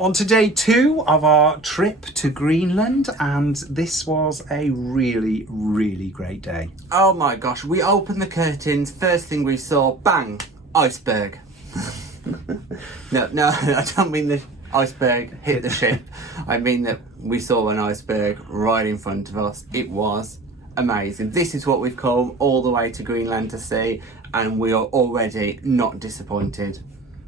On to day 2 of our trip to Greenland, and this was a really, really great day. Oh my gosh, we opened the curtains, first thing we saw, bang, iceberg. No, I don't mean the iceberg hit the ship. I mean that we saw an iceberg right in front of us. It was amazing. This is what we've come all the way to Greenland to see, and we are already not disappointed.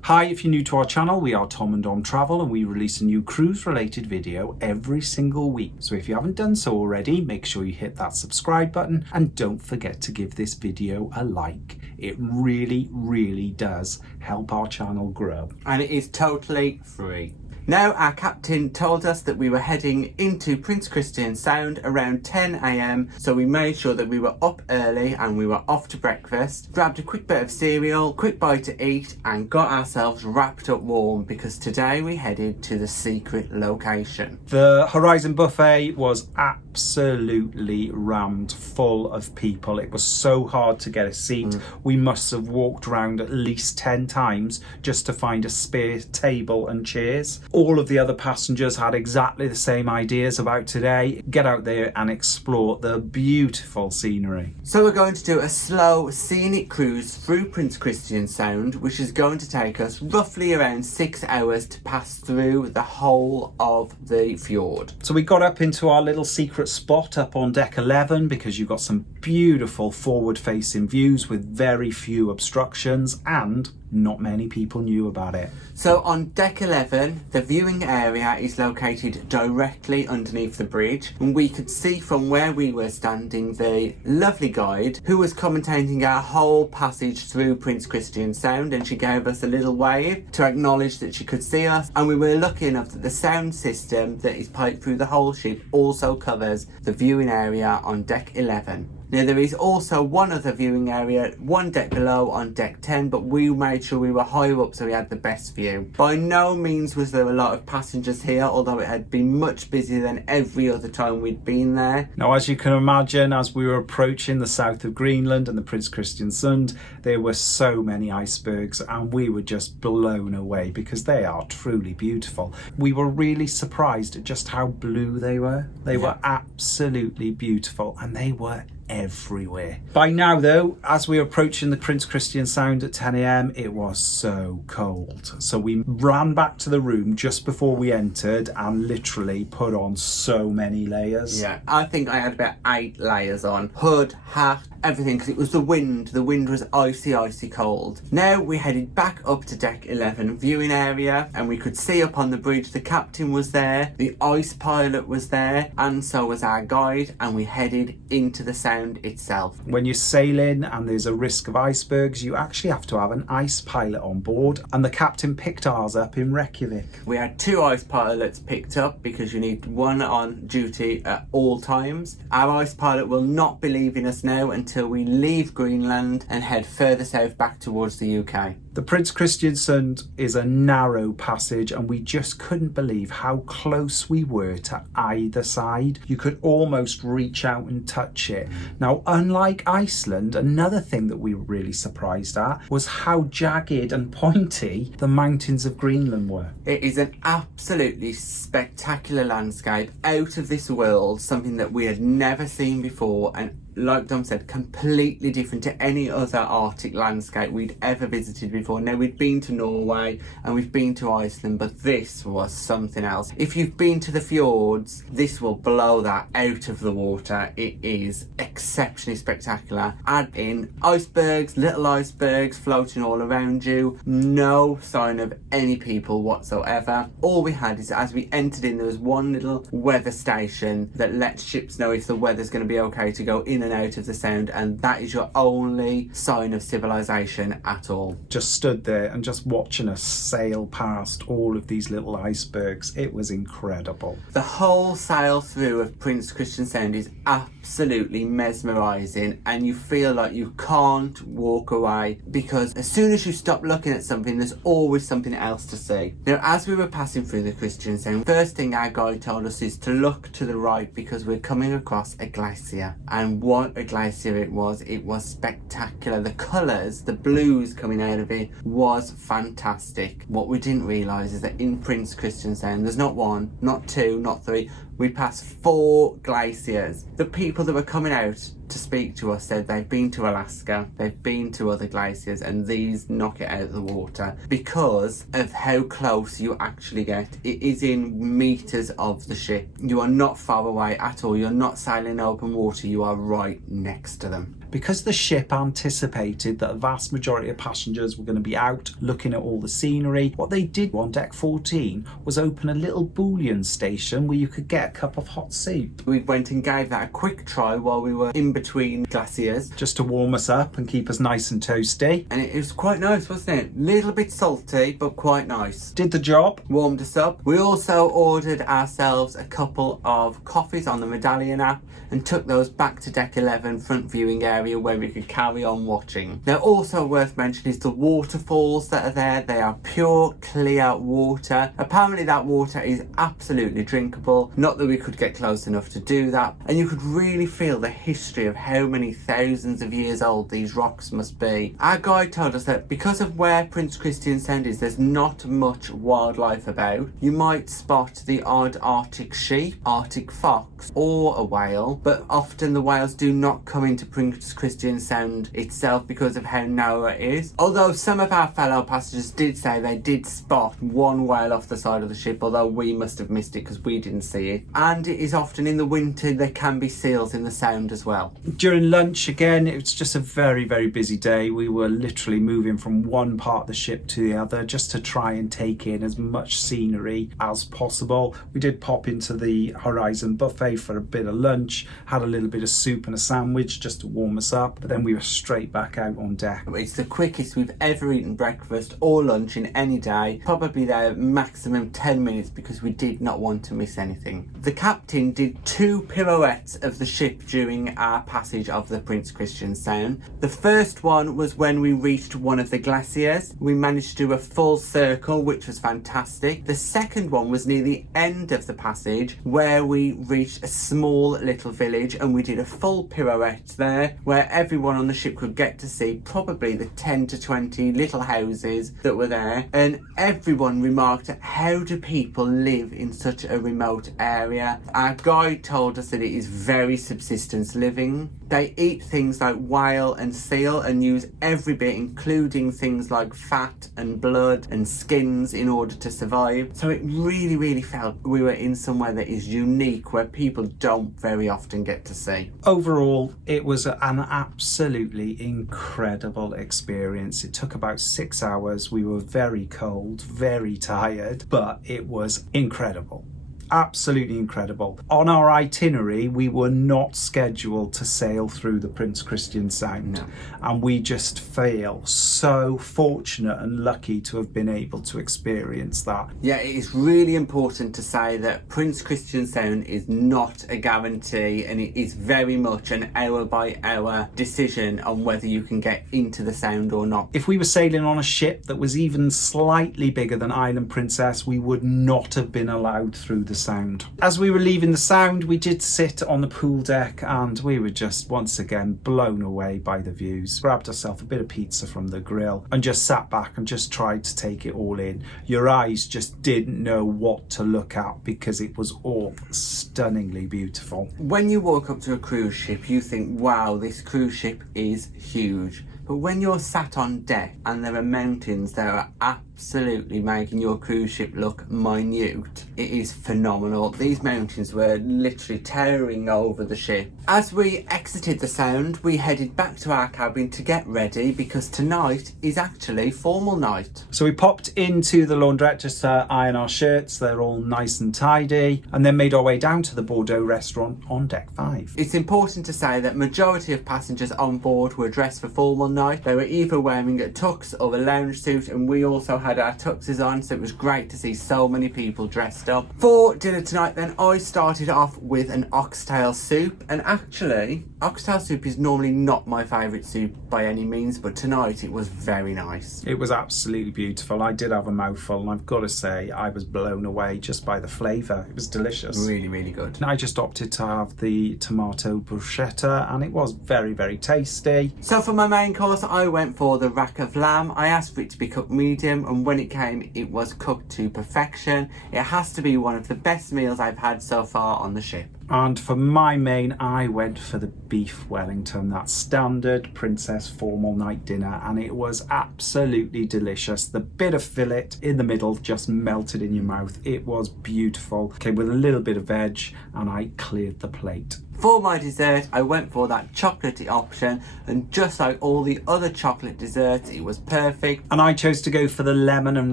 Hi, if you're new to our channel, we are Tom and Dom Travel, and we release a new cruise related video every single week. So if you haven't done so already, make sure you hit that subscribe button and don't forget to give this video a like. It really, really does help our channel grow. And it is totally free. Now, our captain told us that we were heading into Prins Christians Sund around 10 AM, so we made sure that we were up early and we were off to breakfast, grabbed a quick bit of cereal, quick bite to eat, and got ourselves wrapped up warm because today we headed to the secret location. The Horizon Buffet was absolutely rammed full of people. It was so hard to get a seat. We must have walked around at least 10 times just to find a spare table and chairs. All of the other passengers had exactly the same ideas about today. Get out there and explore the beautiful scenery. So we're going to do a slow scenic cruise through Prins Christians Sund, which is going to take us roughly around 6 hours to pass through the whole of the fjord. So we got up into our little secret spot up on deck 11 because you've got some beautiful forward facing views with very few obstructions, and not many people knew about it. So on deck 11, the viewing area is located directly underneath the bridge, and we could see from where we were standing the lovely guide who was commentating our whole passage through Prins Christians Sund, and she gave us a little wave to acknowledge that she could see us, and we were lucky enough that the sound system that is piped through the whole ship also covers the viewing area on deck 11. Now there is also one other viewing area, one deck below on deck 10, but we made sure we were higher up so we had the best view. By no means was there a lot of passengers here, although it had been much busier than every other time we'd been there. Now, as you can imagine, as we were approaching the south of Greenland and the Prins Christians Sund, there were so many icebergs and we were just blown away because they are truly beautiful. We were really surprised at just how blue they were. They were absolutely beautiful, and they were everywhere. By now though, as we were approaching the Prins Christians Sund at 10 AM, it was so cold. So we ran back to the room just before we entered and literally put on so many layers. Yeah, I think I had about 8 layers on. Hood, hat, everything, because it was the wind. The wind was icy cold. Now we headed back up to deck 11 viewing area, and we could see up on the bridge the captain was there, the ice pilot was there, and so was our guide, and we headed into the Sound itself. When you're sailing and there's a risk of icebergs, you actually have to have an ice pilot on board, and the captain picked ours up in Reykjavik. We had 2 ice pilots picked up because you need one on duty at all times. Our ice pilot will not be leaving us now until we leave Greenland and head further south back towards the UK. The Prins Christians Sund is a narrow passage, and we just couldn't believe how close we were to either side. You could almost reach out and touch it. Now, unlike Iceland, another thing that we were really surprised at was how jagged and pointy the mountains of Greenland were. It is an absolutely spectacular landscape, out of this world, something that we had never seen before, and like Dom said, completely different to any other Arctic landscape we'd ever visited before. Now, we'd been to Norway and we've been to Iceland, but this was something else. If you've been to the fjords, this will blow that out of the water. It is exceptionally spectacular. Add in icebergs, little icebergs floating all around you. No sign of any people whatsoever. All we had is, as we entered in, there was one little weather station that lets ships know if the weather's going to be okay to go in and out of the Sound, and that is your only sign of civilization at all. Just stood there and just watching us sail past all of these little icebergs. It was incredible. The whole sail through of Prins Christians Sund is absolutely mesmerising, and you feel like you can't walk away because as soon as you stop looking at something, there's always something else to see. Now, as we were passing through the Christians Sund, first thing our guide told us is to look to the right because we're coming across a glacier, and what a glacier it was. It was spectacular. The colours, the blues coming out of it was fantastic. What we didn't realise is that in Prins Christians Sund, there's not one, not two, not three, we passed 4 glaciers. The people that were coming out to speak to us said they've been to Alaska, they've been to other glaciers, and these knock it out of the water because of how close you actually get. It is in meters of the ship. You are not far away at all. You're not sailing open water. You are right next to them. Because the ship anticipated that a vast majority of passengers were going to be out looking at all the scenery, what they did on deck 14 was open a little bouillon station where you could get a cup of hot soup. We went and gave that a quick try while we were in between glaciers. Just to warm us up and keep us nice and toasty. And it was quite nice, wasn't it? Little bit salty, but quite nice. Did the job. Warmed us up. We also ordered ourselves a couple of coffees on the Medallion app and took those back to deck 11 front viewing area where we could carry on watching. Now, also worth mentioning is the waterfalls that are there. They are pure, clear water. Apparently that water is absolutely drinkable. Not that we could get close enough to do that. And you could really feel the history of how many thousands of years old these rocks must be. Our guide told us that because of where Prins Christians Sund is, there's not much wildlife about. You might spot the odd Arctic sheep, Arctic fox, or a whale, but often the whales do not come into Prins Christians Sund itself because of how narrow it is. Although some of our fellow passengers did say they did spot one whale off the side of the ship, although we must have missed it because we didn't see it. And it is often in the winter there can be seals in the Sound as well. During lunch, again, it was just a very, very busy day. We were literally moving from one part of the ship to the other just to try and take in as much scenery as possible. We did pop into the Horizon buffet for a bit of lunch, had a little bit of soup and a sandwich just to warm us up, but then we were straight back out on deck. It's the quickest we've ever eaten breakfast or lunch in any day. Probably there maximum 10 minutes because we did not want to miss anything. The captain did 2 pirouettes of the ship during our passage of the Prins Christians Sund. The first one was when we reached one of the glaciers. We managed to do a full circle, which was fantastic. The second one was near the end of the passage where we reached a small little village and we did a full pirouette there where everyone on the ship could get to see probably the 10 to 20 little houses that were there, and everyone remarked at how do people live in such a remote area. Our guide told us that it is very subsistence living. They eat things like whale and seal and use every bit, including things like fat and blood and skins, in order to survive. So it really, really felt we were in somewhere that is unique, where people don't very often get to see. Overall, it was an absolutely incredible experience. It took about 6 hours. We were very cold, very tired, but it was incredible. Absolutely incredible. On our itinerary, we were not scheduled to sail through the Prins Christians Sund, no. And we just feel so fortunate and lucky to have been able to experience that. Yeah, it is really important to say that Prins Christians Sund is not a guarantee, and it is very much an hour by hour decision on whether you can get into the Sound or not. If we were sailing on a ship that was even slightly bigger than Island Princess, we would not have been allowed through the Sound. As we were leaving the Sound, we did sit on the pool deck and we were just once again blown away by the views. Grabbed ourselves a bit of pizza from the grill and just sat back and just tried to take it all in. Your eyes just didn't know what to look at because it was all stunningly beautiful. When you walk up to a cruise ship, you think, wow, this cruise ship is huge. But when you're sat on deck and there are mountains that are absolutely making your cruise ship look minute, it is phenomenal. These mountains were literally towering over the ship. As we exited the Sound, we headed back to our cabin to get ready because tonight is actually formal night. So we popped into the laundrette just to iron our shirts. They're all nice and tidy, and then made our way down to the Bordeaux restaurant on deck 5. It's important to say that majority of passengers on board were dressed for formal night. They were either wearing a tux or a lounge suit, and we also had had our tuxes on, so it was great to see so many people dressed up. For dinner tonight then, I started off with an oxtail soup, and actually oxtail soup is normally not my favourite soup by any means, but tonight it was very nice. It was absolutely beautiful. I did have a mouthful, and I've got to say I was blown away just by the flavour. It was delicious. Really, really good. I just opted to have the tomato bruschetta, and it was very, very tasty. So for my main course, I went for the rack of lamb. I asked for it to be cooked medium, and when it came, it was cooked to perfection. It has to be one of the best meals I've had so far on the ship. And for my main, I went for the beef Wellington, that standard princess formal night dinner, and it was absolutely delicious. The bit of fillet in the middle just melted in your mouth. It was beautiful. Came with a little bit of veg, and I cleared the plate. For my dessert, I went for that chocolatey option, and just like all the other chocolate desserts, it was perfect. And I chose to go for the lemon and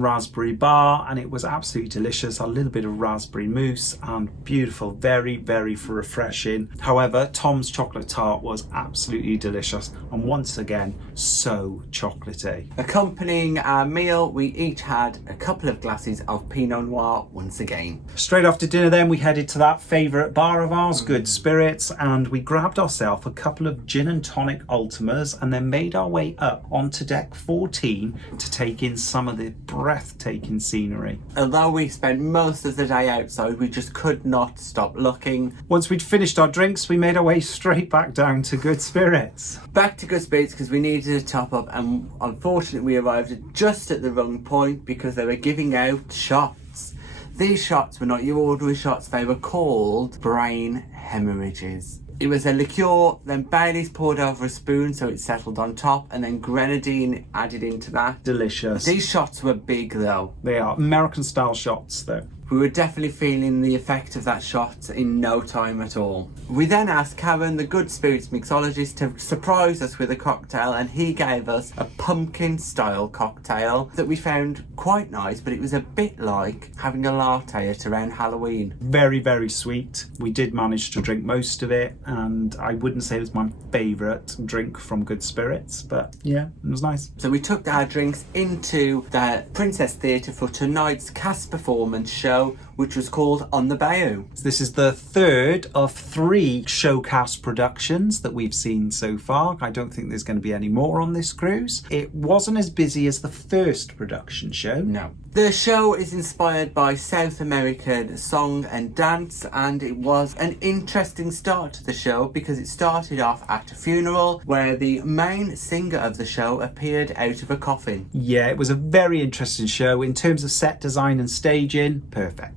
raspberry bar, and it was absolutely delicious. A little bit of raspberry mousse and beautiful, very, very refreshing. However, Tom's chocolate tart was absolutely delicious, and once again, so chocolatey. Accompanying our meal, we each had a couple of glasses of Pinot Noir once again. Straight after dinner then, we headed to that favourite bar of ours, Good Spirits, and we grabbed ourselves a couple of gin and tonic Ultimas, and then made our way up onto deck 14 to take in some of the breathtaking scenery. Although we spent most of the day outside, we just could not stop looking. Once we'd finished our drinks, we made our way straight back down to Good Spirits. Back to Good Spirits because we needed a top up, and unfortunately we arrived just at the wrong point because they were giving out shots. These shots were not your ordinary shots, they were called brain hemorrhages. It was a liqueur, then Bailey's poured over a spoon so it settled on top, and then grenadine added into that. Delicious. These shots were big though. They are American style shots though. We were definitely feeling the effect of that shot in no time at all. We then asked Karen, the Good Spirits mixologist, to surprise us with a cocktail, and he gave us a pumpkin style cocktail that we found quite nice, but it was a bit like having a latte at around Halloween. Very, very sweet. We did manage to drink most of it, and I wouldn't say it was my favourite drink from Good Spirits, but yeah, it was nice. So we took our drinks into the Princess Theatre for tonight's cast performance show, which was called On the Bayou. This is the third of 3 showcast productions that we've seen so far. I don't think there's going to be any more on this cruise. It wasn't as busy as the first production show. No. The show is inspired by South American song and dance, and it was an interesting start to the show because it started off at a funeral where the main singer of the show appeared out of a coffin. Yeah, it was a very interesting show. In terms of set design and staging, perfect.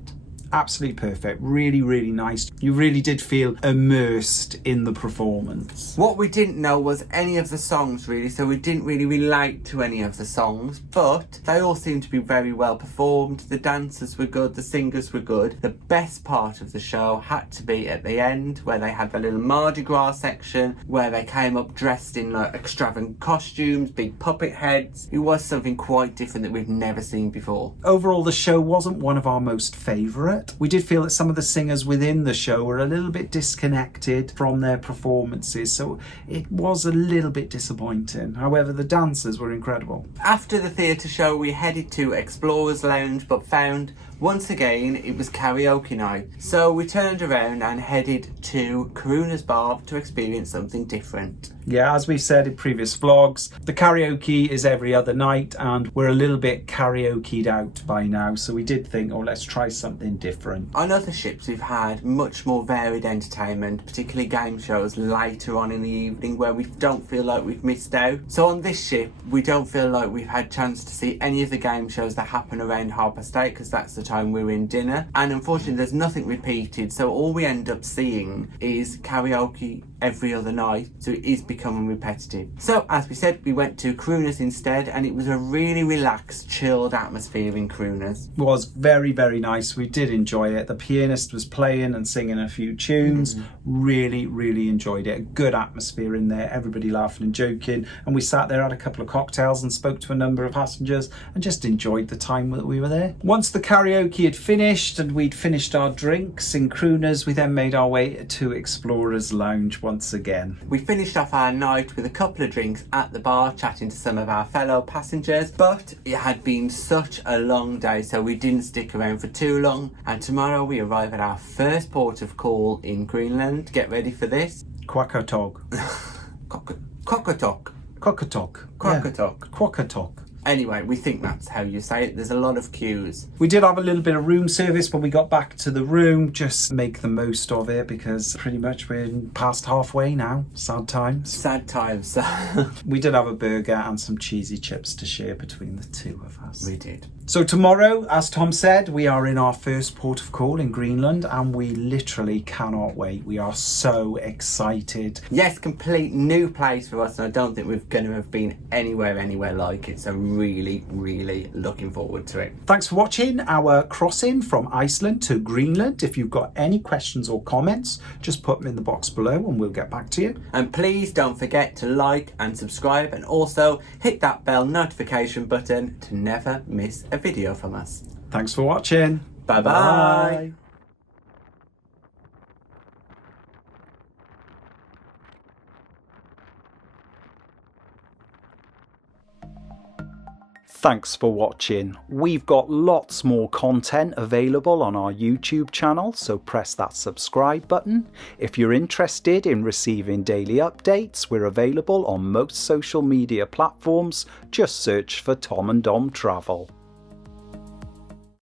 Absolutely perfect. Really, really nice. You really did feel immersed in the performance. What we didn't know was any of the songs really, so we didn't really relate to any of the songs, but they all seemed to be very well performed. The dancers were good, the singers were good. The best part of the show had to be at the end where they had the little Mardi Gras section where they came up dressed in like extravagant costumes, big puppet heads. It was something quite different that we've never seen before. Overall, the show wasn't one of our most favourite. We did feel that some of the singers within the show were a little bit disconnected from their performances, so it was a little bit disappointing. However, the dancers were incredible. After the theatre show, we headed to Explorers Lounge, but found once again it was karaoke night. So we turned around and headed to Crooners Bar to experience something different. Yeah, as we've said in previous vlogs, the karaoke is every other night and we're a little bit karaoke'd out by now, so we did think, oh, let's try something different. On other ships we've had much more varied entertainment, particularly game shows later on in the evening where we don't feel like we've missed out. So on this ship we don't feel like we've had chance to see any of the game shows that happen around 8:30 because that's the time we're in dinner, and unfortunately there's nothing repeated, so all we end up seeing is karaoke every other night, so it is becoming repetitive. So as we said, we went to Crooners instead, and it was a really relaxed, chilled atmosphere in Crooners. It was very, very nice. We did enjoy it. The pianist was playing and singing a few tunes. Really, really enjoyed it. A good atmosphere in there, everybody laughing and joking. And we sat there, had a couple of cocktails and spoke to a number of passengers and just enjoyed the time that we were there. Once the karaoke had finished and we'd finished our drinks in Crooners, we then made our way to Explorers Lounge once again. We finished off our night with a couple of drinks at the bar, chatting to some of our fellow passengers, but it had been such a long day, so we didn't stick around for too long. And tomorrow we arrive at our first port of call in Greenland. Get ready for this. Aappilattoq. Aappilattoq. Aappilattoq. Aappilattoq. Aappilattoq. Anyway, we think that's how you say it. There's a lot of queues. We did have a little bit of room service when we got back to the room. Just make the most of it because pretty much we're past halfway now. Sad times. Sad times. We did have a burger and some cheesy chips to share between the two of us. We did. So tomorrow, as Tom said, we are in our first port of call in Greenland and we literally cannot wait. We are so excited. Yes, complete new place for us, and I don't think we're going to have been anywhere like it. So really, really looking forward to it. Thanks for watching our crossing from Iceland to Greenland. If you've got any questions or comments, just put them in the box below and we'll get back to you. And please don't forget to like and subscribe, and also hit that bell notification button to never miss a video from us. Thanks for watching. Bye bye. Thanks for watching. We've got lots more content available on our YouTube channel, so press that subscribe button. If you're interested in receiving daily updates, we're available on most social media platforms. Just search for Tom and Dom Travel.